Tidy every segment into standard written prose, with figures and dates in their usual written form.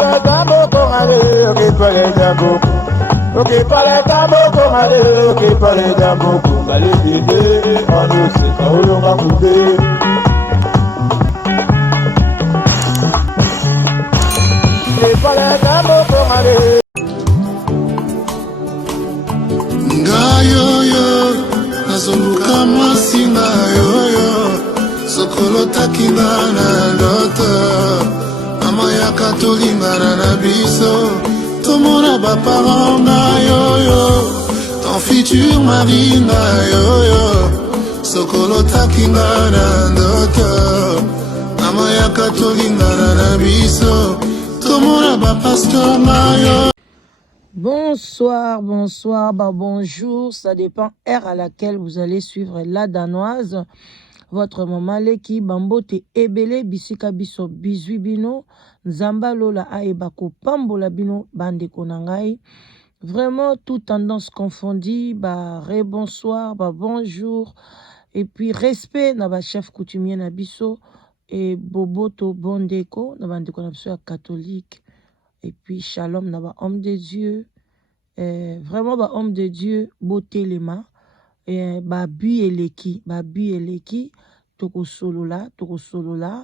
parle tambo kongale, qui parle tambo. Ok, parle tambo kongale, qui parle tambo kongale, dide, on nous sait quand on va couper. Qui parle tambo kongale. Ngayoyo, nazoluka masinga yoyo, sokolo takinga na loto. Mama yaka tolingana na biso, tomona baparanga yoyo, ton futur mari nga yoyo, sokolo takinga na ndoto. Mama yaka tolingana na biso, tomona bapasteur nga yoyo. Bonsoir, bonsoir, bonjour, ça dépend heure à laquelle vous allez suivre la danoise. Votre maman Leki Bambote Ebele Bisika Biso Bizuibino Nzamba Lola Aebako Pambola Bino Bande Konangai. Vraiment toute tendance confondue, bonsoir, bonjour. Et puis respect na ba chef coutumier na biso et Boboto Bondeko na bande konapso catholique. Et puis shalom na ba homme de Dieu. Vraiment ba homme de Dieu beauté les mains. Babu eleki toko solola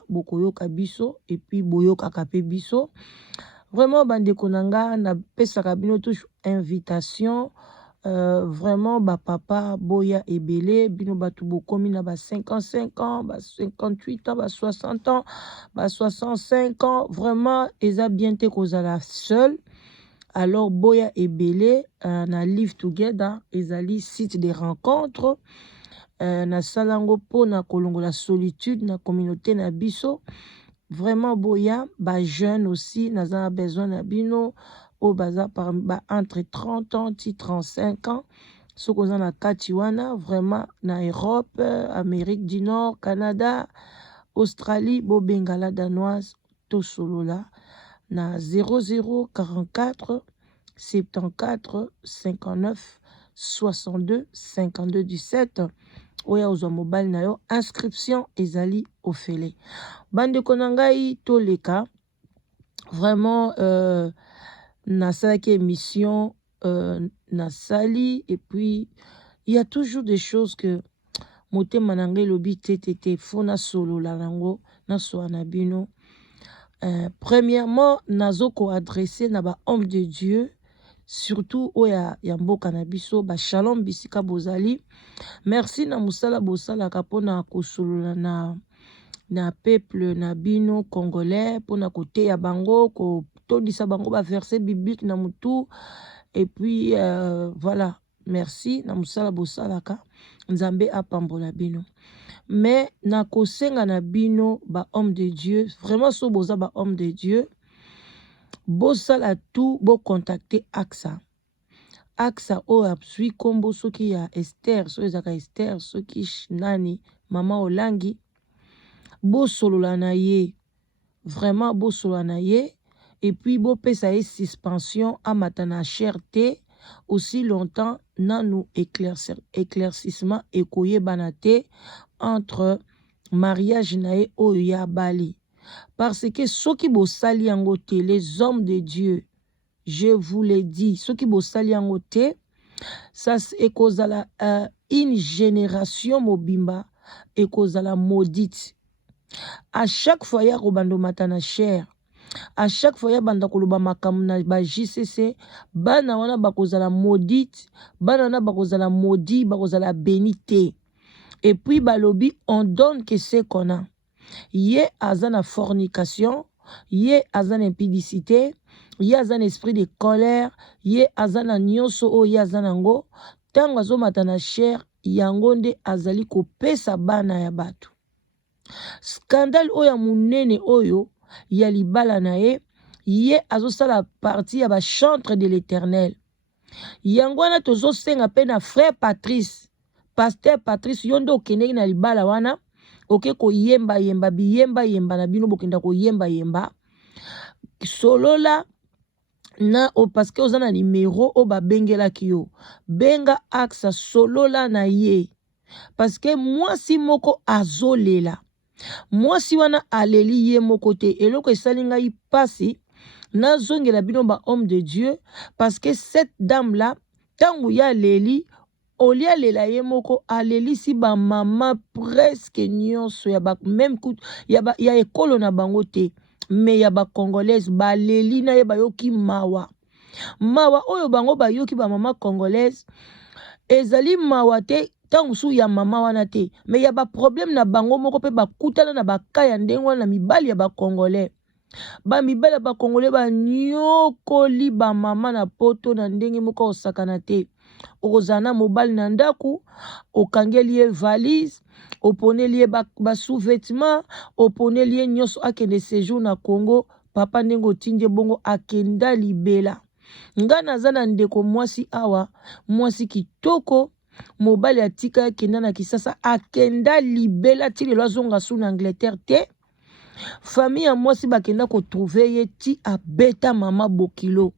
bokoyoka biso et puis boyoka kape biso. Vraiment bande konanga na pesaka bino touche invitation. Vraiment papa boya ebele bino batu bokomi na 55 ans, 58 ans, 60 ans, 65 ans. Vraiment eza bien te kozala seul. Alors, Boya et Belé, na Live Together, ezali site de rencontres, na Salango po na Kolongo la solitude, na communauté na biso. Vraiment, Boya, jeune aussi, n'a besoin na bino, au bazar par entre 30 ans et 35 ans. Ce qu'on a na Katiwana, vraiment, na Europe, Amérique du Nord, Canada, Australie, Bo Bengala danoise, to solo là. Na 0044 74 59 62 52 17 oya ozwa mobile na yo inscription ezali ofele bande konangai toleka vraiment na salaki émission na sali et puis il y a toujours des choses que motema nangai lobi tete fona solo la nango na so na bino. Premièrement, nazoko adressé na ba homme de Dieu, surtout oya yamboka na biso ba shalom bisika bozali. Merci na musala bosala kapona kosolola na peuple na bino congolais pona kote ya bango ko tondisa bango ba verset biblique na mutu et puis voilà, merci na musala bosala ka nzambe apambola bino. Mais na kosenga na bino ba homme de Dieu, vraiment so boza ba homme de Dieu, bosala tout bo contacter AXA o apsui kombo soki ya Esther, so ezaka Esther, soki nani mama Olangi, bo solola na ye, vraiment bo solola na ye, et puis bo pesa ye suspension à matana cherté aussi longtemps nanu éclaircissement ekoye banate entre mariage nae oya bali. Parce que ceux qui bossali angote, les hommes de Dieu, je vous l'ai dit, ceux qui bossali angote, ça c'est kozala une génération mobimba et kozala maudite. À chaque fois ya robando matana cher, à chaque fois ya banda koloba makamuna ba JCC, bana wana bakozala maudite, bana wana bakozala maudit, bakozala bénité. Et puis balobi on donne que c'est qu'on a. Yé azana fornication, yé azana impudicité, yé azana esprit de colère, yé azana nyonso o yé azana ngo, tango azo matana cher, yangonde azali ko pesa bana ya batu. Scandale oya munene oyo, ya libala na ye azo sala partie ya ba chantre de l'Éternel. Yangwana tozo senga pe na frère Patrice, pasteur Patrice yondo okende na libala wana, oke ko yemba na bino bokenda ko yemba solola na o parce que ozana numéro o ba bengela kiyo benga AXA solola na ye parce que moi si moko azolela moi si wana aleli ye moko te eloko esalinga ipasi nazongela bino ba homme de Dieu parce que cette dame là tangu ya leli olia lela ye moko alelisi ba mama presque nyonso ya ba même coup ya ekolo na bango te mais ya ba congolaise baleli na ye bayoki mawa oyo bango bayoki ba mama congolaise ezali mawa te tangu su ya mama wana te mais ya ba problème na bango moko pe bakutana na bakaya ndenge wana mibali ya ba congolais bamibali ya bakongole banyokoli bamama na poto na ndenge moko osakana te okozala na mobali na ndaku okangeli ye valise oponeli ye basous-vêtement oponeli ye nyonso akende séjour na Congo papa ndenge otindi bongo akenda libela nga naza na ndeko mwasi awa mwasi kitoko mobali atika akenda na Kisasa akenda libela ti lelo azonga su na Angleterre te famille ya mwasi bakenda kotrouve ye ti abeta mama bokilo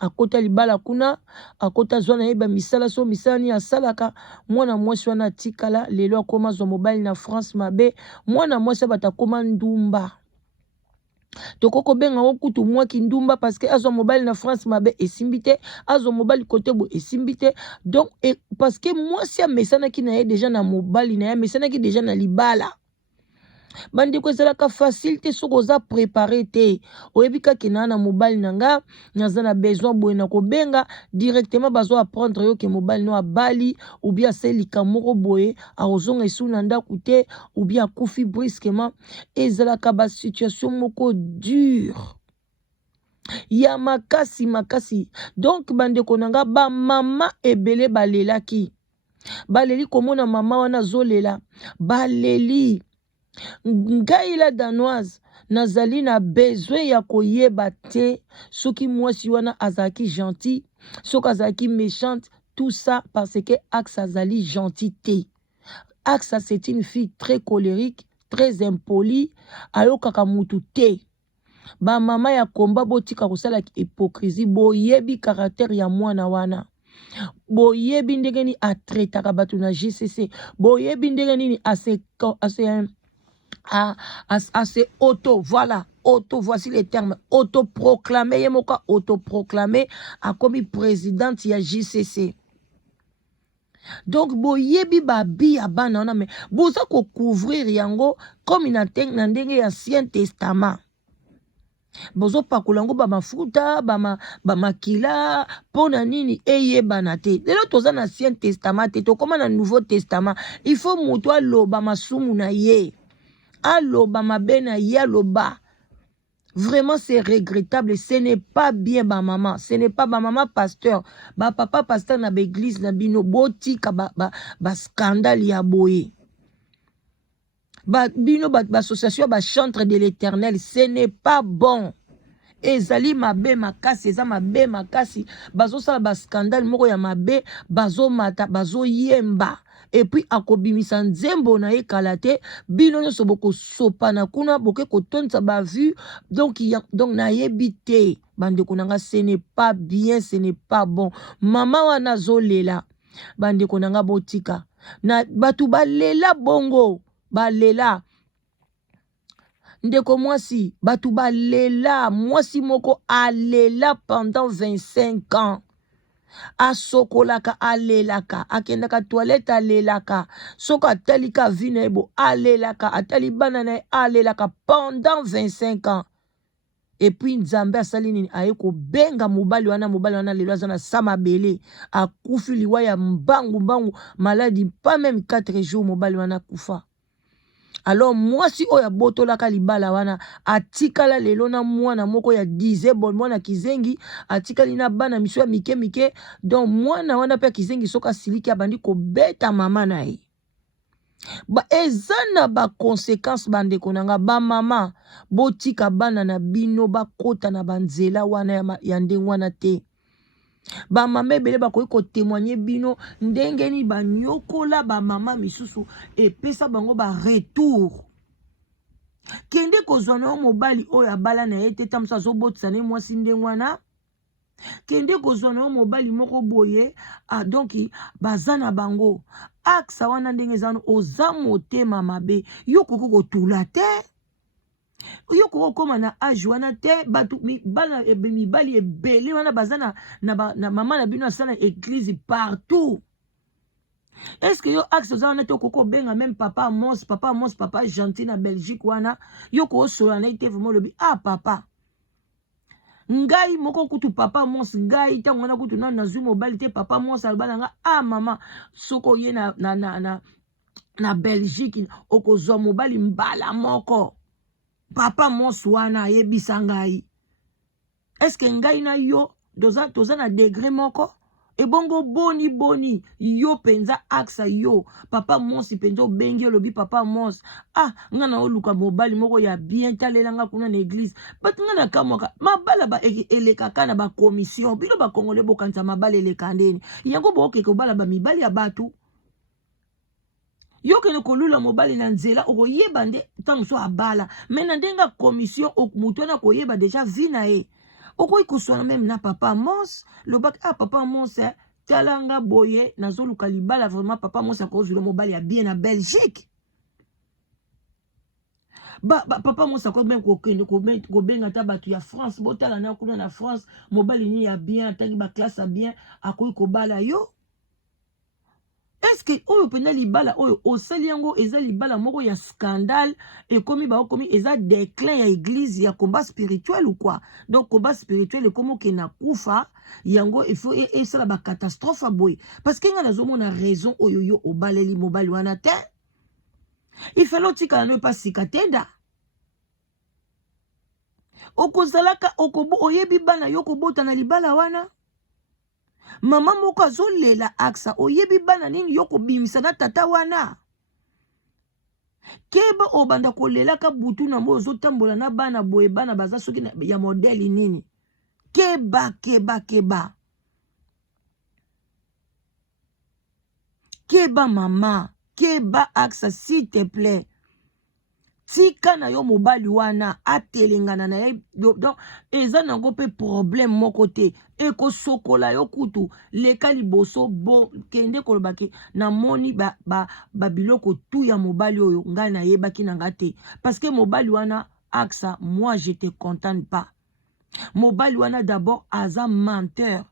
akota libala kuna akota zwana ye bamisala so misala ni asalaka mwana mwasi wana atikala lelo akoma zwa mobali na France mabe mwana mwasi batakoma ndumba tokoko benga ngo kutu mwaki ndumba parce que azwa mobali na France mabe esimbi te azwa mobali kote bo esimbi te donc parce que mwasi amesanaki na ye deja na mobali na ye amesanaki deja na libala bandeko ezalaka facile te soki oza préparé te oyebi kaka na mobali na nga naza na besoin boye na kobenga directement bazo apprendre yo ke mobali no abali ou bien aselika moko boye akozonga esu na ndako te ou bien akufi brusquement ezalaka ba situation moko dure ya makasi donc bandeko na nga ba mama ebele balelaki baleli komona mama wana zolela baleli ngai la danoise nazali na besoin ya koyeba te soki mwasi wana azalaki gentil soki azalaki méchante tout ça parce que Axa azali gentil te Axa c'est une fille très colérique très impolie ayokaka mutu te ba mama ya komba botika kosala hypocrisie boyebi caractère ya mwana wana boyebi ndenge ni atretaka bato na JCC boyebi ndenge nini assez auto, voilà, auto, voici les termes, autoproclamé, yemoka autoproclamé, a commis présidente ya JCC. Donc, boyebi babi abana ona mais boza ko couvrir yango comme inateng ya Ancien Testament. Bozo pakulango ba mafuta, ba makila, pona nini eyebana te. Lelo toza na Ancien Testament te, to koma na Nouveau Testament. Il faut mutwa loba masumu na ye. Aloba mabena yaloba. Vraiment c'est regrettable, ce n'est pas bien ba maman, ce n'est pas ba maman pasteur, ba papa pasteur na l'église na bino boti ka ba scandale ya boye. Ba bino ba association ba chantre de l'Éternel, ce n'est pas bon. Ezali mabe makasi, eza mabe makasi, bazo sala ba scandale moko ya mabe, bazo mata, bazo yemba. Et puis akobimisa nzembo na ye kalate bino nyonso boko sopa na kuna boke kotonsa ba vue donc na yebite bandeko nanga ce n'est pas bien, ce n'est pas bon. Mama wana zolela bandeko nanga botika na batu balela bongo balela ndeko mwasi batu balela mwasi moko alela pendant 25 ans. Asokolaka alelaka akendaka toilette alelaka soka atalika vinebo alelaka atali banana alelaka pendant 25 ans et puis nzambe asali nini ayeko benga mobali wana lelo azana sama bele akufi liwa ya mbangu maladie pas même 4 jours mobali wana kufa. Alors mwasi oya botolaka libala wana atikala lelo na mwana moko ya disable mwana kizengi atikali na bana miswa mike donc mwana wana pe kizengi soka siliki abandi ko beta mama na ye. Ba ezana ba conséquences bandeko nanga ba mama botika bana na bino bakota na banzela wana ya ndenge wana te. Ba mama ebele bakoki ko témoigner bino ndenge ni banyokola ba mama misusu epesa bango ba retour. Kende kozwa na mobali oyo abala na ye te tamusa azobotisa ne mwasi ndenge wana. Kende kozwa na mobali moko boye donc baza na bango Axa wana ndenge zano oza motema mabe yo koko kotula te. Yo ko koma na âge wana te batu bana mibali ebele wana bazana na mama na bino asala église partout. Est-ce que yo axe za wana to koko benga même papa Amos, papa gentil na Belgique wana yo ko sola na ite vraiment lobi ah papa ngai moko kutu papa Amos ngai tango na kutu na nazwi mobali te papa Amos albana nga ah mama soko ye na Belgique okozwa mobali mbala moko papa Amos wana yebisa ngai. Est-ce que ngai na yo toza na degré moko ebongo boni yo penza aksa yo papa Amos penza obengi olobi papa Amos ah ngana oluka mobali moko ya bien talela nga kuna na église bat ngana kamoka mabala ba eleka kana ba commission bino ba congolais bokanza mabala eleka ndeni yango boke ko bala ba mibali ya batu yo kene kolula mobali na nzela okoyeba nde tango so abala mais na ndenga commission mutu wana koyeba déjà vi na ye okoyi kuswana même na papa Amos lobak ah papa Amos talanga boye nazoluka libala vraiment papa Amos akozula mobali ya bien na Belgique papa Amos ako même ko benga ta batu ya France botala na kuna na France mobali ni ya bien tangi ba classe ya bien akoyi ko bala yo. Est-ce que oyo pena libala oyo osali yango eza libala moko ya scandale et komi eza déclin ya église ya combat spirituel ou quoi? Donc combat spirituel comme ke na kufa yango il faut et ça ba catastrophe boy parce que nga nazomona raison oyo yo obaleli mobali wana te il fait l'otika ne pas sikatenda okozalaka okobo oyebi bana yo kobota na libala wana. Mama moko azolela aksa oyebi bana nini yoko bimisa na tata wana keba obanda kolelaka butu na mo ozotambola na bana boye bana baza soki ya modeli nini keba mama keba aksa s'il te plaît tika na yo mobali wana atelengana na ye donc eza nango pe problème moko te ekosokola yo kutu leka liboso bo kende kolobaki na moni ba biloko tu ya mobali oyo ngai na yebaki na nga te parce que mobali wana aksa moi je te contente pas mobali wana d'abord aza menteur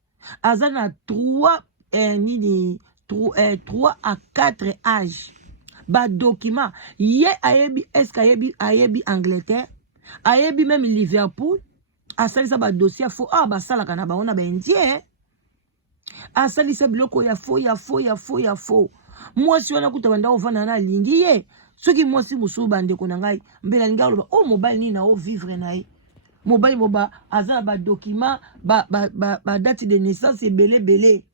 aza na 3 à 4 âges ba document ye ayebi est-ce ayebi Angleterre ayebi même Liverpool asalisa ba dossier faux ah ba salaka na ba ona ba indien asalisa biloko ya faux mwasi wana kuta banda ovana na lingi ye soki mwasi musu bande ko na ngai mbela linga loba oh mobile ni na o vivre na ye mobile boba aza ba document ba date de naissance belé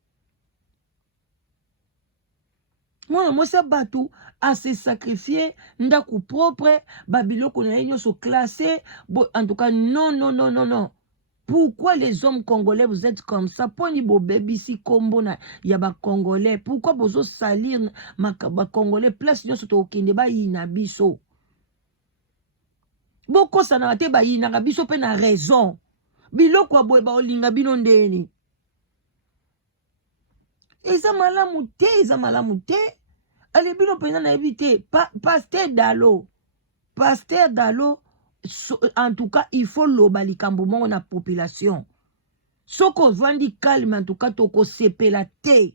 moi ça batu à se sacrifier ndaku propre babiloko na yenyo so classé en tout cas non. Pourquoi les hommes congolais vous êtes comme ça? Poni bo baby si kombo na ya ba congolais. Pourquoi bozo salir ba congolais place nyo soto okende ba yina biso? Boko sana te ba yina biso pe na raison. Biloko aboye ba olinga bino ndeni. Eza malamu te. Allez bino pena na éviter Pasteur Dalo en tout cas il faut lobali kambo na population soko vandi calme en tout cas toko sepela te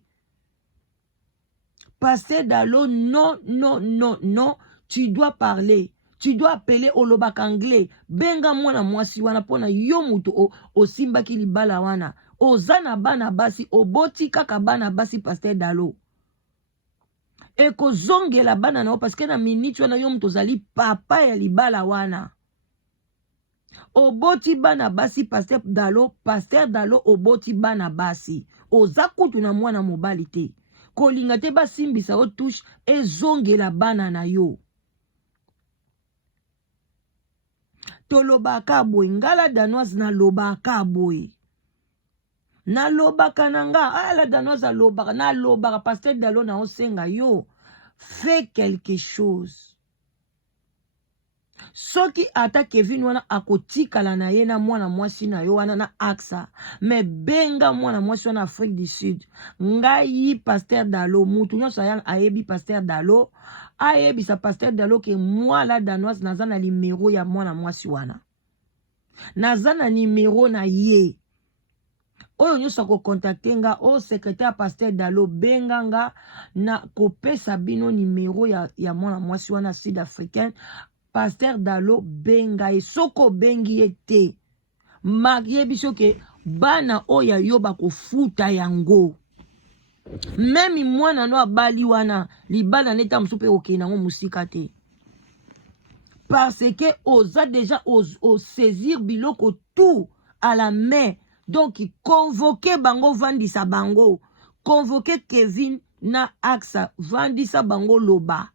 Pasteur Dalo non tu dois parler tu dois appeler au lobak anglais benga mwana mwasi wana pona yo mutu o simbaki libala wana ozana bana basi oboti kaka bana basi Pasteur Dalo eko zongela bana nao parce que na minute wana yo mtu zali papa ya libala wana oboti bana basi Pasteur Dalo oboti bana basi oza kutu na mwana mobali te kolinga te basimbisa o touche ezongela bana na yo tolobaka boy ngala danoise na lobaka boy na lobaka nanga la danoise lobaka na lobaka Pasteur Dalo na osenga yo fais quelque chose soki ata Kevin wana akotikala na ye na mwana mwasi na yo wana na aksa mais benga mwana mwasi wana Afrique du Sud ngai Pasteur Dalo mutu nyonso yang ayebi Pasteur Dalo ayebisa Pasteur Dalo ke moi la danoise naza na numéro ya mwana mwasi wana. Naza na numéro na ye. Oyo nyonso ko contacter nga o secrétaire Pasteur Dalo benganga na kopesa bino numéro ya mwana mwasi wana sud-africaine. Pasteur Dalo benga e soko bengi ete. Marie biso ke bana oya yo bakofuta yango. Même mwana no abali wana libana neta musupe okena ngo musika te. Parce que oza déjà au saisir biloko tout à la main. Donc convoquer bango vandisa bango. Convoquer Kevin na Axa vandisa bango loba.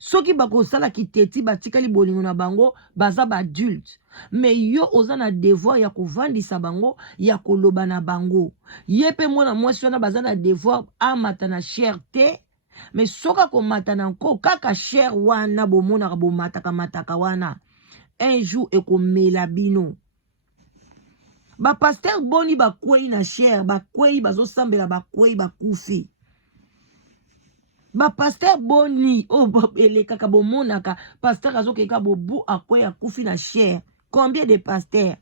Soki bako sala kiteti batikali bolingo na bango baza ba adulte. Mais yo oza na devoir ya kovandisa bango ya koloba na bango. Yepe mwana mwasi wana baza na devoir amata na cherté. Mais soka ko mata na nko kaka cher wana bomona bo mataka wana. Un jour eko melabino. Ba pasteur boni ba kwei na cher, ba kwei bazo sambela ba kwei ba kufi. Ba pasteur boni o ele kaka bomonaka pasteur azokeka bobu akwe ya kufi na cher. Combien de pasteurs?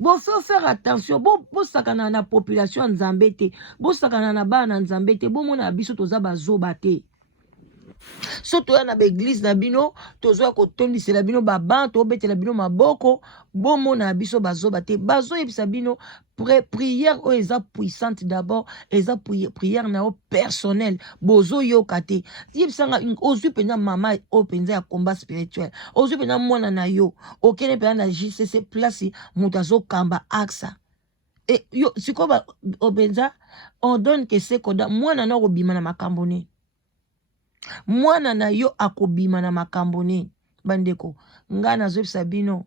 Bon, faut faire attention. Bon, sakana na population nzambete. Bon, sakana na bana nzambete. Bon, mona biso toza bazobate. Soto ya na l'église na bino, tozo ko tondisi la bino baban, to bete la bino maboko, bon mona biso bazobate. Bazo yebisa bino prière o eza puissante d'abord, eza prière na o personnel. Bozo yo kate. Yebisa nga ozu pena mama o penza ya combat spirituel. Ozu pena mwana na yo. Okene pena na JCC place mutazo kamba Axa. Et yo siko ba obenza on donne que c'est koda mwana na robima na makambone. Mwana na yo akobima na makambone. Bandeko ngana zobisa bino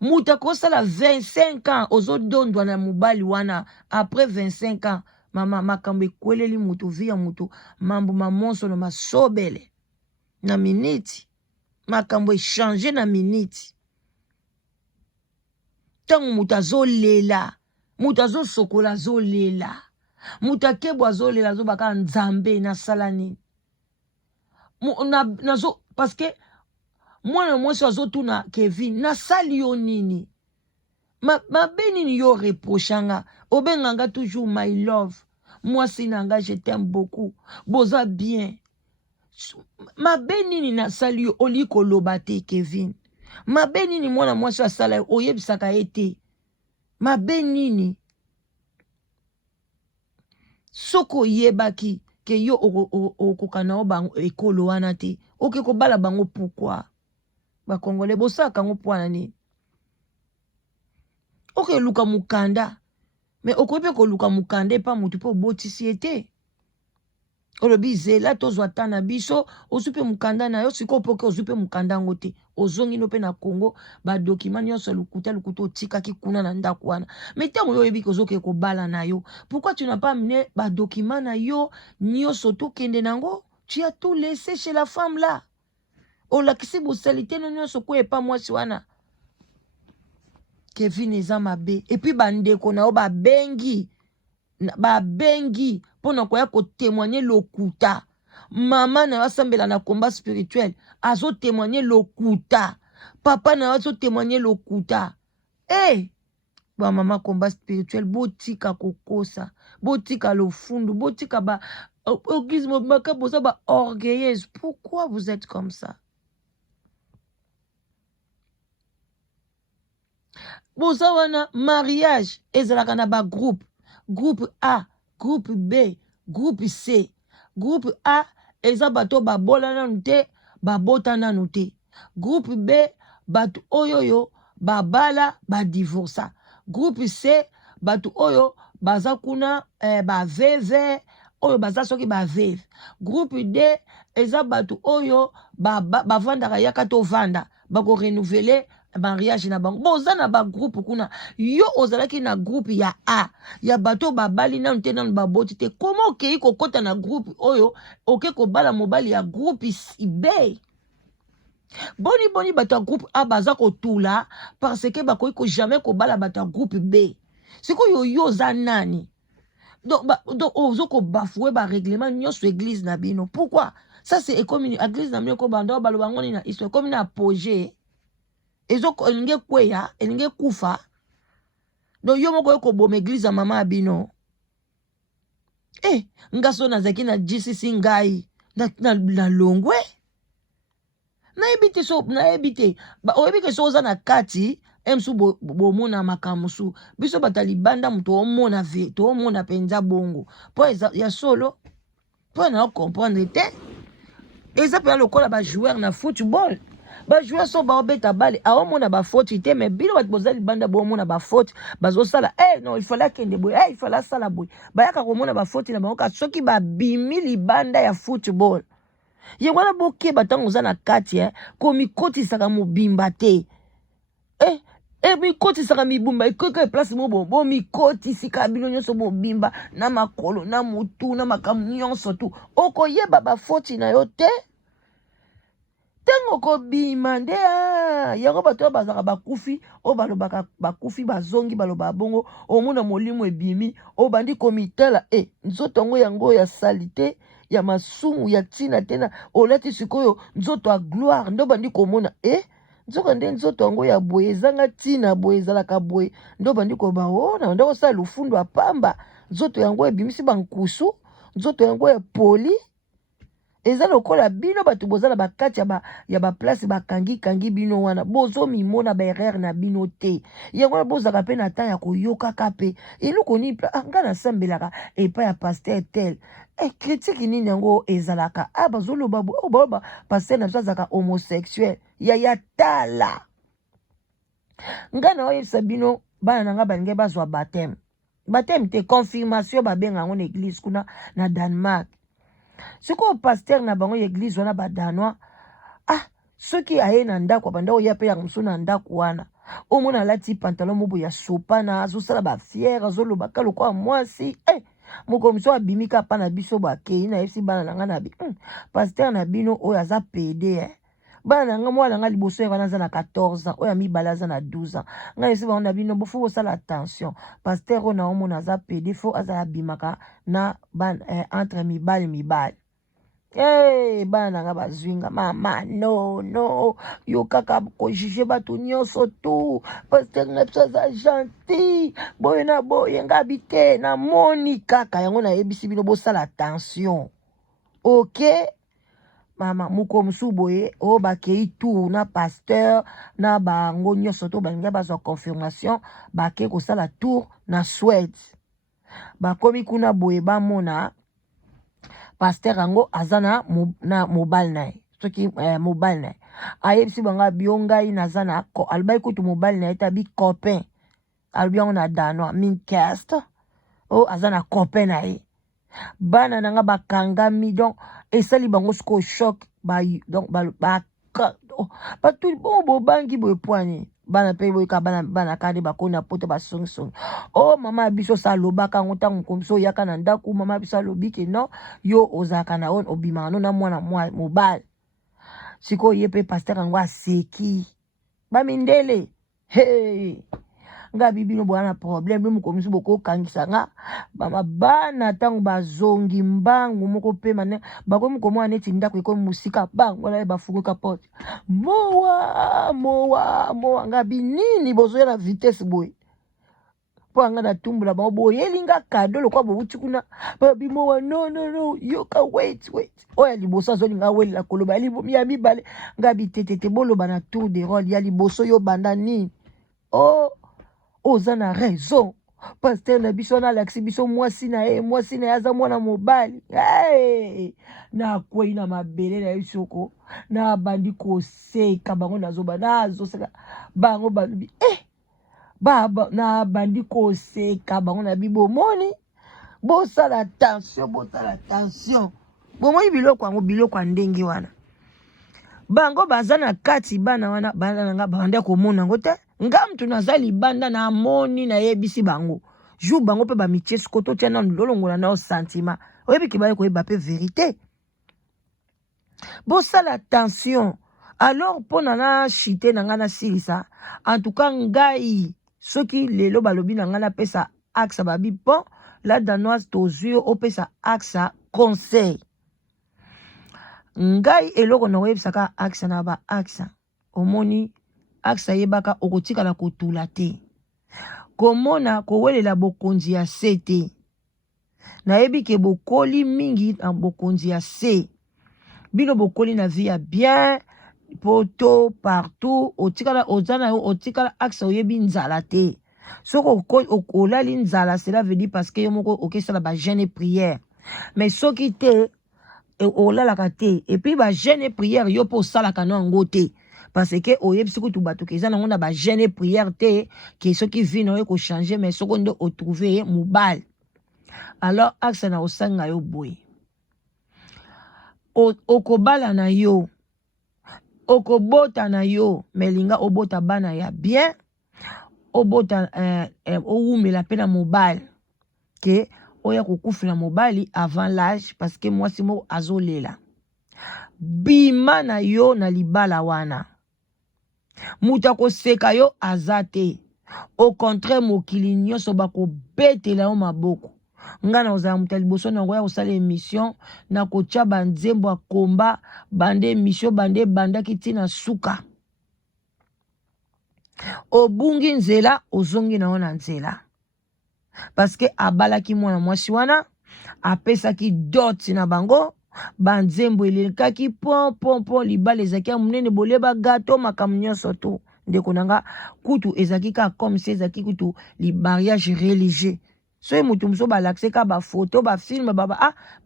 muta kosala 25 ans ozo dondwa na mobali wana après 25 ans mama makambo ekweleli mutu via mutu mambo mamonso no masobele na miniti makambo échanger na miniti tango mutu azolela mutu azosokola azolela mutu akebwa azolela azobaka nzambe na salani nazo parce que mwana mwasi azotuna Kevin nasali yo nini mabe nini yo reprochanga obenganga toujours my love mwasi nanga je t'aime beaucoup boza bien mabe nini nasali yo oli koloba te Kevin mabe nini mwana mwasi asala oyebisaka ete mabe nini soko yebaki ke yo okokana o bango ekolo wana te oke ko bala bango pourquoi ba congolais bosaka ngo pwana ni oke luka mukanda mais okope ko luka mukanda pa mutu po botisi ete olobi zela tozwa tana biso osupe mukanda na yo siko poke osupe mukanda ngote ozongi no pe na Congo ba document nyonso lukuta otika ki kuna na ndako wana mais tango yo yebi kozoke ko bala na yo pourquoi tu n'as pas amené ba document na yo nyonso to kende nango tu as tout laissé chez la femme là olakisi bosalite no nyonso ko epa mwasi wana Kevin eza mabe et puis bandeko na o ba bengi pona koya ko témoigner lokuta mama na asambela na combat spirituel azo témoigner lokuta papa na azo témoigner lokuta ba mama combat spirituel botika kokosa botika lofundu botika ba orgueilleuse makabosa ba orgueilleuse. Pourquoi vous êtes comme ça? Boza wana mariage ezalaka na ba groupe A, groupe B, groupe C. Groupe A eza bato babola nanu te babota nanu te. Groupe B bato oyoyo babala badivorsa. Groupe C bato oyo baza kuna baveve oyo baza soki baveve. Groupe D eza bato oyo bavandaka yaka to vanda bako renouveler mariage na bango. Boza na ba groupe kuna yo ozalaki na groupe ya A ya bato babali nanu te nanu baboti te. Comment okei kokota na groupe oyo oke kobala mobali ya groupe B? Boni bato ya groupe A baza kotula parce que bakoki ko jamais kobala bato ya groupe B. Siko yo za nani? donc ozoko bafoué ba règlement nyonso église na bino. Pourquoi? Ça c'est comme église na bino ko banda baloba ngoni na histoire comme na apogée. Ezoko elinge kweya, elinge kufa. Donc yo moko ko boma église ya mama abino. Ngaso na zaki na GCC ngai na longwe. Na ebite ba oyebike so za na kati emsu bomona makamusu biso batalibanda muto omona ve to omona penza bongo po ya solo po na comprendre te eza pe lokola ba joueur na football ba joueur so ba obeta balle a omona ba faute te mais bino bat bozali banda bomona ba faute bazo sala non il fallait kende boy il fallait sala boy ba yaka komona ba faute na bango soki ba bimi libanda ya football ye wana boke batango za na kati komi koti saka mobimba te mikoti saka mibumba ikoko place mo bo mikoti sika bino nyonso mobimba na makolo na mutu na makamu nyonso tu okoyeba ba faute na yo te tengo ko bima nde yango bato bazaka bakufi o balobaka bakufi bazongi baloba bongo omona molimo ebimi o bandi komitala nzoto ngo yango ya salite ya masumu ya tina tena olati sikoyo nzoto a gloire ndo bandi komona nzoka nde nzoto yango ya boye ezanga tina boye ezalaka boye ndo bandi kobaona ndo kosala lufundo apamba nzoto yango ebimisi bankusu nzoto yango ya poli eza lokola bino bato bozala bakati ya baplace bakangi bino wana bozo mimona ba erreur na bino te yango bozaka pe na temps ya koyokaka pe eloko ni nga nasambelaka epa ya pasteur tel critique nini yango ezalaka bazoloba baloba pasteur na biso azalaka homosexuel ya tala nga na oyebisa bino bana na nga balingi bazwa baptême te confirmation babenga yango na église kuna na Danemark. Siko pasteur na bango église wana badanois soki aye na ndako banda oya pe ya musu na ndako wana omona lati pantalon mobo ya sopana azosala ba fière azoloba ka lokwa mwasi moko muso abimika pa na biso bakei na yesi bana nanga na pasteur na bino oyo aza PD bana nanga mwana nga liboso ya wana za na 14 ans oya mibala aza na 12 ans nga yesi bana bino bofu bosala attention pasteur ona omona aza PD fo aza bimaka na entre mibali bana nanga bazwinga mama no yo kaka ko juger bato nyonso tu pasteur na biso aza gentil boye na boye nga bite na moni kaka yango na yebisi bino bosala attention mama muko musu boye bakei tour na pasteur na bango nyonso to balinga bazwa confirmation bake kosala tour na Suède bakomi kuna boye bamona pasteur ango azana na mobile na soki mobile na ayebisi banga biongai nazana ko albai kutu mobile na etabi copain albiango na danois mincast azana copain na bana nanga bakangami donc esali bango siko choc donc batu bobangi boye poani bana pe boyika bana kade bakona poto basongisongi mama biso salobaka ngo ntango komso yaka na ndako mama biso alobi ke non yo ozalaka na on obimaka no na mwana mobali siko ye pe pasteur yango aseki bamindele nga bibino bwana problème muko misu boko kangisa nga bana tango bazongi mbangu moko pe mane bako muko mwa neti ndako iko musika bango la bafukuka porte mowa nga binini bozo na vitesse boy po nga na tumbula ba boyelinga kado lokwa bobuti kuna bimowa no you can wait oya liboso zolinga welela koloba ya mibale nga bitetete boloba na tour de rôle ya liboso yo banda nini oza na raison pasteur na biso na laksi biso mwasi na aza mwana mobali na kwei na mabele na isoko na bandi koseka bango nazoseka bango balubi baba na bandi koseka bango na bibomoni bosala attention bomoi biloko yango biloko ya ndenge wana bango baza na kati bana wana bana nanga banda komona yango te nga mtu naza libanda na moni na yebisi bango jour bango pe ba mitie skoto tia na lolongola na sentiment oyebi ki baye koyeba pe vérité bosala attention alors pona na chite na nga na silisa en tout cas ngai soki lelo balobi na nga na pesa axe babi bon la danoise tozwi opesa AXA conseil. Ngai eloko na websaka AXA na ba AXA. Omoni AXA yebaka okotika la kotula te. Komona kowelela bokonzi ya se te. Na yebi ke bokoli mingi na bokonzi ya se. Bino bokoli na vie ya bien, poto, partout, otikala ozana yo, otikala AXA oyebi nzala te. Soko olali nzala, cela veut dire parce que yomoko okesala ba jeûne et prière. Mais soki te, olalaka te. Et puis ba jeûne et prière yo po salaka no ngo te. Parce que oyeb siku tu bato keza na ngona ba jeûne et prière te, que soki vi no ko changer, mais soko ndo o trouver mobile. Alors AXA na osanga yo boy. Okobala na yo. Okobota na yo. Melinga obota bana ya bien. Obota oumela pena mobile. Que oya kukufila mobile avant l'âge. Parce que moi si mo azolela. Bima na yo na libala wana. Muta ko seka yo azate. Au contraire mokili nyonso bako betela yo maboko. Ngana ozala mutali boso na ngoya osala émission na kocha banzembo a komba bande émission bande banda kitina suka. Obungi nzela ozongi na ona nzela. Parce que abalaki mwana mwasi wana apesaki dot na bango banzembo elekaki pon libala ezaki ya munene boleba gato makambo nyonso to ndeko nanga kutu ezaki ka comme si ezaki kutu li mariage religieux. So mutu mso balakse ka ba photo ba film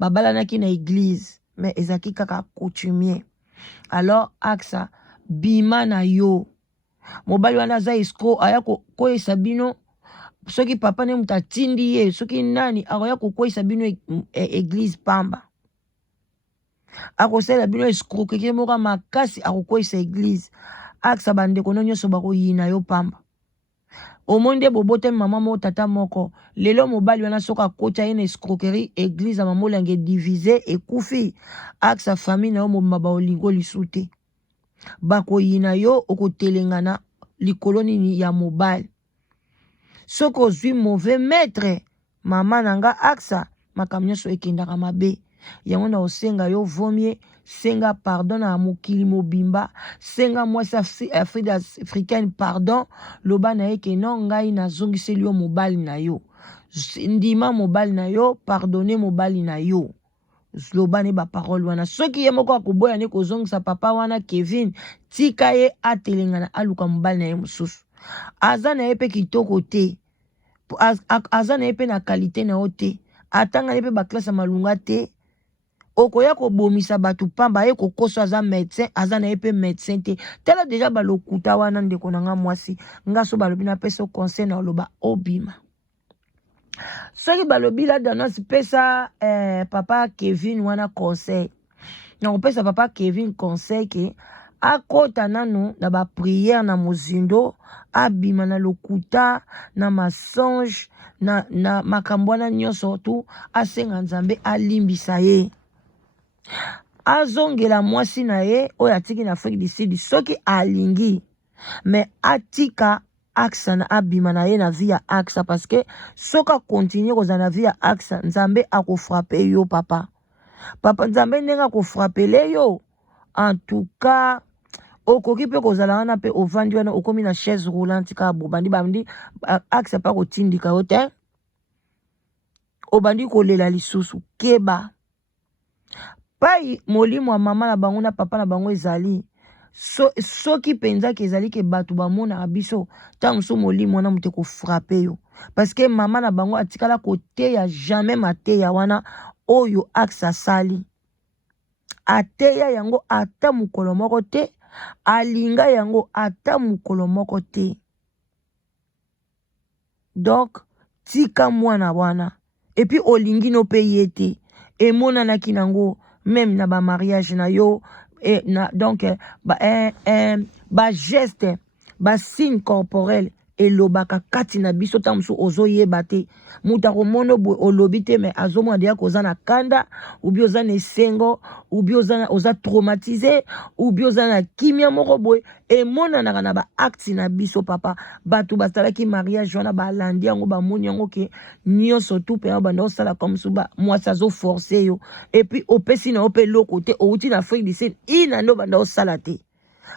babalanaki na église mais ezaki kaka coutumier. Alors AXA bima na yo mobali wana za escroc aya ko esabino soki papa ne mutatindi ye soki nani akoya ko esabino église pamba akosela bino escroc ke moka makasi akoko esa église. AXA bande kono nyonso bako yina yo pamba. Omonde bobote mama mo tata moko lelo mobali wana soka kota ene escroquerie église mamola nge divisé et kufi AXA famille na yo mobaba olingo lisute bako yina yo okotelengana likoloni ni ya mobile. Soko zui mauvais maître mama nanga AXA makamnyo so ekendaka mabe yango na osenga yo vomie senga pardon na mokili mobimba senga mwasi africaine pardon loba na eke non ngai na zongiseli yo mobali na yo ndima mobali na yo pardonner mobali na yo loba ne ba parole wana soki ye moko akoboya ne kozongisa papa wana Kevin tika ye atelenga na aluka mobali na ye mususu aza na ye pe kitoko te aza na ye pe na qualité na yo te atanga ye pe ba classe malunga te okoya ko bomisa batu pamba ye kokoso aza médecin aza na ye pe médecin te tala déjà balokuta wana ndeko nanga mwasi ngaso balobi na pesa conseil na loba obima soki balobi la danos pesa papa Kevin wana conseil na kopesa papa Kevin conseil ke akota nanu na ba prière na mozindo abima na lokuta na masonge na makambo wana nyonso tu asenga nzambe alimbisa ye azongela mwasi na ye oyo atiki na Afrique du Sud soki alingi mais atika AXA na abima na ye na vie ya AXA parce que soka continue koza na vie ya AXA nzambe akofrape yo papa nzambe ndenge akofrapele yo en tout cas okoki pe kozala wana pe ovandi wana okomi na chaise roulante ka bobandi bandi AXA pa kotindika yo te obandi kolela lisusu keba pai molimo wa mama na bango na papa na bango ezali soki penza ke ezali ke batu bamona biso tango so molimo wana mute ko frapper yo parce que mama na bango atikala koteya jamais mateya wana oyo AXA sali ateya yango ata mukolo moko te alinga yango ata mukolo moko te donc tika mwana wana et puis olingi no pe yete emona na kinango même na ba mariage na yo et na donc ba geste ba signe corporel elobaka kati na biso ta mosu ozoyeba te mutu akomona boye olobi te me azomona deya koza na kanda ubi oza na esengo ubi oza traumatisé ubi oza na kimia moko boye emonanaka na baacte na biso papa bato basalaki mariage wana balandi yango bamoni yango ke nyonso tu mpe banda osala comme so mwasi azoforce yo epuis opesi na yo mpe eloko te outi na Afrique du Sud ina nde banda osala te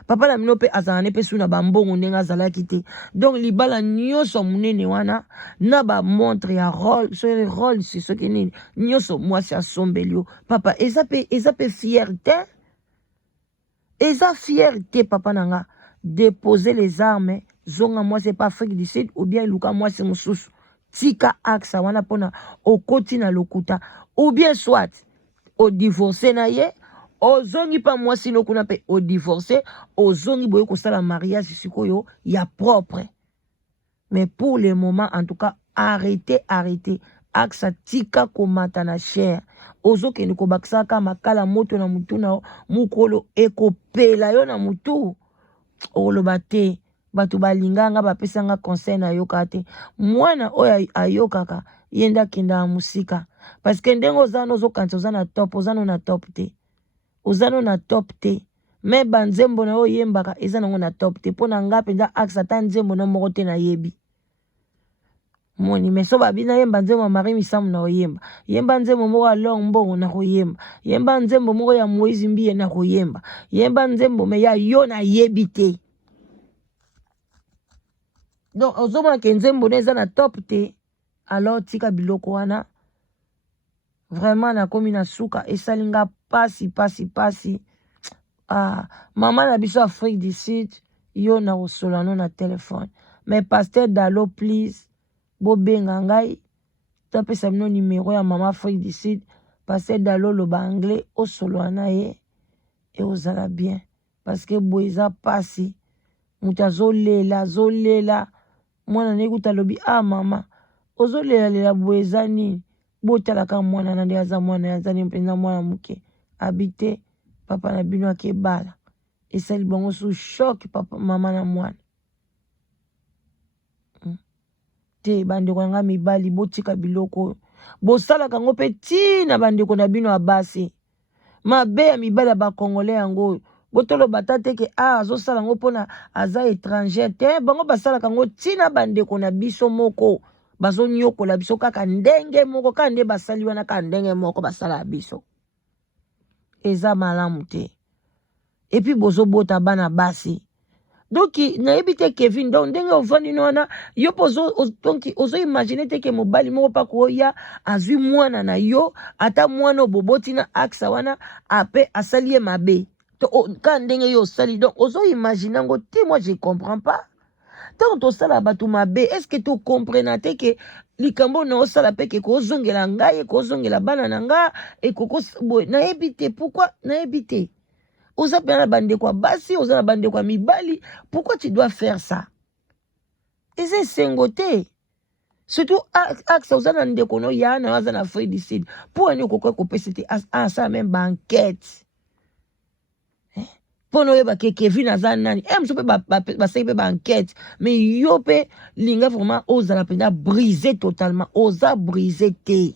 papa na mino mpe azala ne mpe su na bambongo ndenge azalaki te donc libala nyonso monene wana na bamontre ya role si soki nini nyonso mwasi asombeli yo papa eza mpe fierté eza fierté papa na nga déposer les armes zonga mwasi pa Afrique du Sud ou bien luka mwasi mosusu tika aksa wana pona okoti na lokuta ou bien soit o divorcer na ye ozongi pa mwasi no kuna pe o divorcer ozongi boye kosala mariage sikoyo ya propre mais pour le moment en tout cas arrêtez aksa tika komata na cher ozokende kobakisaka makala moto na mutu na mukolo ekopela yo na mutu oloba te bato balinganga bapesanga conseil na yoka te mwana oyo ayokaka ye nde akendaka musika parce que ndenge ozana ozokanisa ozana na top te ozano na top te me banzembo na oyo yembaka eza nango na top te mpo na nga mpenza axe ata nzembo na moko te nayebi moni me so babina yemba nzembo ya Marie Misamu na oyemba yemba nzembo moko ya Long Mbongo na koyemba yemba nzembo moko ya Moïse Mbiye na koyemba yemba nzembo me ya yo na yebi te donc ozomona ke nzembo na eza na top te alors tika biloko wana vraiment nakomi na suka esalinga pasi mama na biso Afrique du Sud yo na kosolano na telefone mais pasteur Dalo please bobenga ngai topesa mino numéro ya mama Afrique du Sud pasteur Dalo loba anglais osoloana ye e ozala bien parce que boye eza pasi mutu azolela mwana nekuta lobi mama ozolela boye eza nini botalaka mwana na nde aza mwana yaza ni mpenza mwana muke habite papa na bino akebala esali bango su shock papa mama na mwana te bandeko nanga mibali botika biloko bosalaka ngo mpe tina bandeko na bino abasi mabe ya mibali ya bakongole yango botoloba ta te ke azosala ngo mpona aza étranger te bango basalaka ngo tina bandeko na biso moko bazonyokola biso kaka ndenge moko kaka nde basali wana kaka ndenge moko basala biso eza malamu te epuis bozobota bana basi donc nayebi te Kevin donc ndenge ovandi wana yo mpo ozoimagine te ke mobali moko mpaka oya azwi mwana na yo ata mwana oboboti na aksa wana ape asali ye mabe kaka ndenge yo osali donc ozoimagine yango te moi je comprends pas tant tosala bato mabe est-ce que tokomprena te ke likambo na osala mpe ke kozongela ngai kozongela bana na nga boye nayebi te pourquoi nayebi te oza pena na bandeko ya basi oza na bandeko ya mibali pourquoi tu dois faire ça eza esengo te surtout axe oza na ndeko no ya na aza na Afrique du Sud mpo ani okokoki kopesa te asala meme bankete mpo na oyeba ke Kevin aza nani mosu mpe basali mpe bankete mais yo mpe linga vraiment ozala mpenza brise totalement oza brise te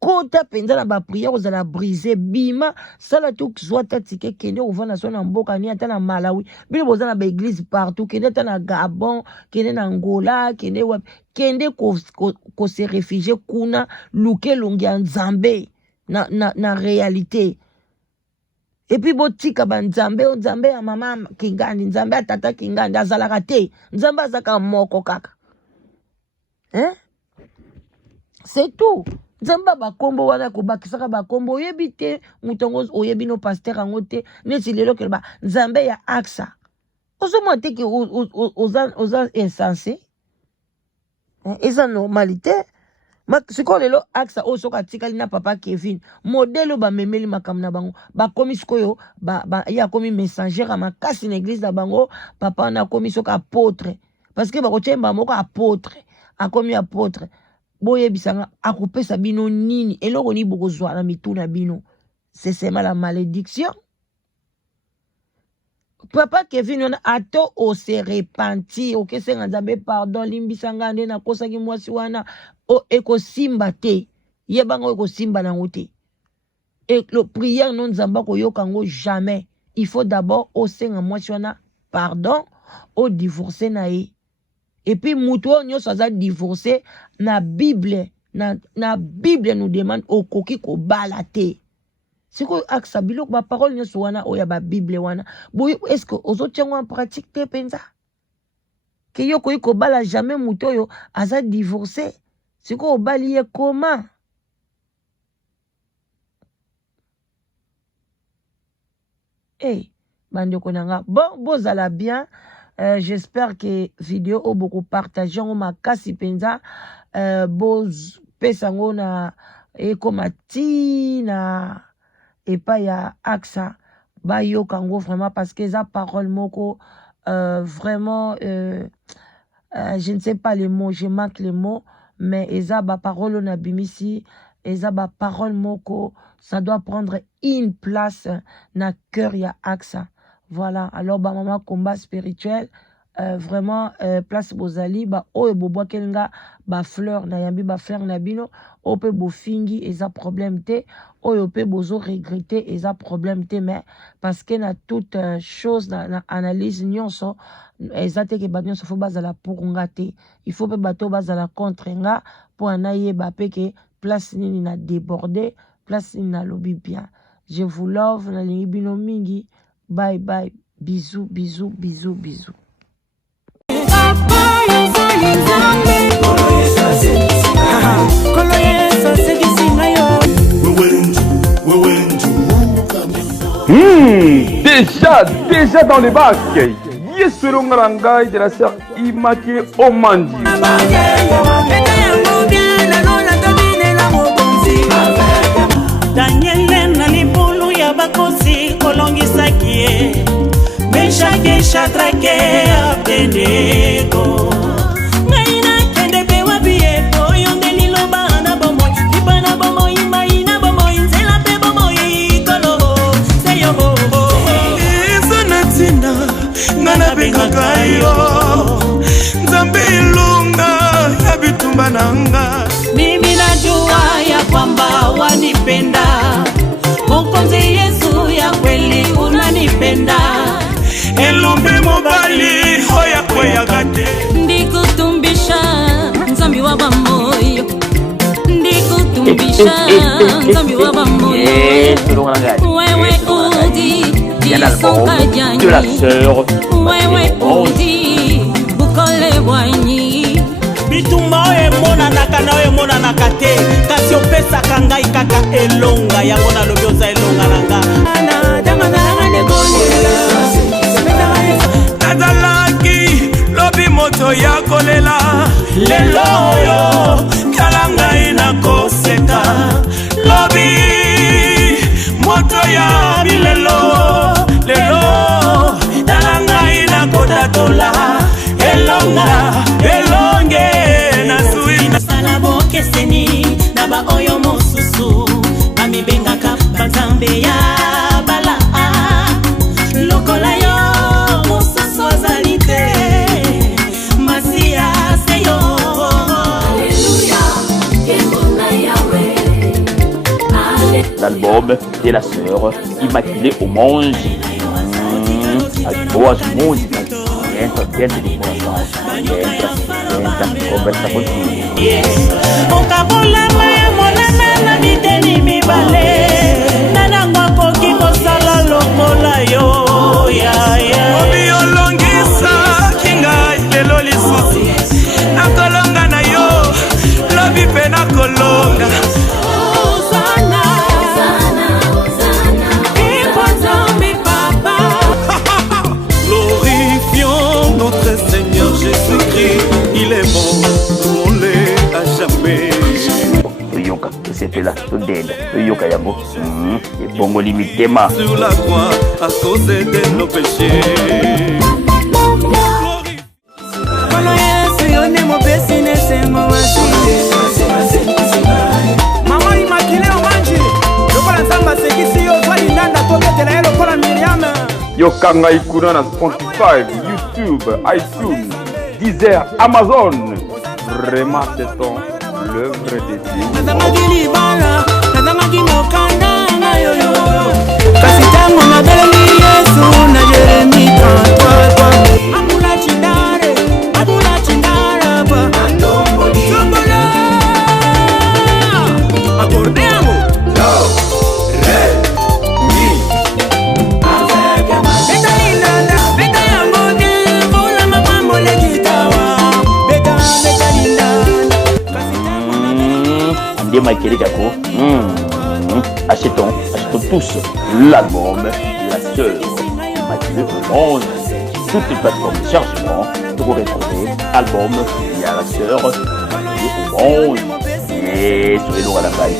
kota mpenza na bapriere ozala brise bima sala tu zwa ta tike kende ovanda so na mboka ni ata na Malawi bino boza na baeglise partout kende ata na Gabon kende na Angola kende wapi kende kose réfugie kuna luke elongi ya Nzambe na réalité et puis botika banzambe nzambe ya mama Kingandi nzambe ya tata Kingandi azalaka te nzambe azaka moko kaka c'est tout nzambe bakombo wana kobakisaka bakombo oyebi te mutongo oyebi no pasteur yango te neti lelo keleba nzambe ya aksa ozomona te ke oza insensé eza normalité sikoyo lelo aksa oyo soki atikali na papa Kevin modele oyo bamemeli makambo na bango bakomi sikoyo ye akomi messager ya makasi na église na bango papa wana akomi soki apôtre parce que bakotyemba moko apôtre akomi apôtre boyebisanga akopesa bino nini eloko ni bokozwa na mitu na bino c'est seulement la malédiction Papa Kevin on ato o se repenti oke se nzambe pardon limbisa ngande na kosa ki mwasi wana o eko simba te yebanga eko simba na ngote et le prière non nzamba ko yokango jamais. Il faut d'abord o senga mwasi wana pardon o divorcer na ye et puis muto nyonso aza divorcer na Bible na Bible nous demande o koki ko bala te. C'est quoi aksa bilok ba parole nyonso wana oya ba Bible wana. Boy est-ce que ozotiango en pratique te penza? Que yo koyi ko bala jamais muto yo aza divorcé. C'est quoi obali comment? Eh, bande konanga. Bon, bozala bien. J'espère que vidéo o beaucoup partagé on ma kasi penza boz pesango na ekomati na et pas ya aksa ba yo kango vraiment parce que ça parole moko vraiment je ne sais pas les mots, je manque les mots mais eza ba parole na bimisi eza ba parole moko ça doit prendre une place na cœur ya aksa. Voilà, alors ba maman combat spirituel vraiment place bozali ba o eboboa kelinga ba fleur na yambi ba fleur na bino o pe bo fingi eza problème te o pe bozo regretter eza problème te mais parce que na toute chose na analyse nyonso eza te ke ba nyonso fo bazala pour nga te il faut pe bato bazala contre nga pour anaye ba pe ke place nini na déborder place nini na lobi bien. Je vous love na lingi bino mingi. Bye bye, bisous, bisous, bisous, bisous. Déjà dans les bacs. Yesurongarangai de la sœur Imake Omandi. Daniel na libulu ya bakosi kolongisaki ye meshake shatrake abednego ngai nakende mpe wapi ye oyo nde liloba na bomoi liba na bomoi mai na bomoi nzela mpe bomoi kolo seyo eza na ntina nga nabengaka yo nzambe ilunga ya bitumba na nga mimi najua ya kwamba wanipenda Mokonzi Yesu ya kweli unanipenda elumbi mobali hoya kweya gate ndikutumbisha nzambi wa bamoyo ndikutumbisha nzambi wa bamoyo wewe udi disonga jani wewe udi bukole bwanyi bitumba oyo emonanaka na oyo emonanaka te kasi opesaka ngai kaka elonga yango nalobi oza elonga na nga nazalaki lobi moto ya kolela lelo oyo tala ngai nakoseka lobi moto ya bilelo lelo tala ngai nakodatola elonga elonge keseni na ba oyo mosusu amibengaka banzambe ya bala lokola yo mosusu azali te masia seyo Alléluia kembona yawe L'album de la sœur Immaculée Omangi. Boas músicas, entra dentro do coração, entra, conversa contigo. Okabola maya monana na biteni mibale, nanango akoki kosala lokola yo, ya ya. Obi olongisa kinga lelo lisusu, nakolonga na yo, lobi pe nakolonga. Il est bon, on l'est à jamais. Yoka, c'était là, tout dead. Yoka yamo, et bongo limité ma. Sur la croix, à cause de nos péchés. Maman Immaculée Omangi, lokola nzamba sekisi yo twali nanda tobetela ye lokola Miriam. Yokanga Ikuna na Spotify, YouTube, iTunes, Deezer, Amazon. Vraiment, c'est ton l'œuvre de Dieu. Michael Gako. Achetons tous l'album La Sœur Immaculée au monde. Toutes les plateformes de chargement pour retrouver l'album La Sœur Immaculée au monde. Et sur les lois à la paille.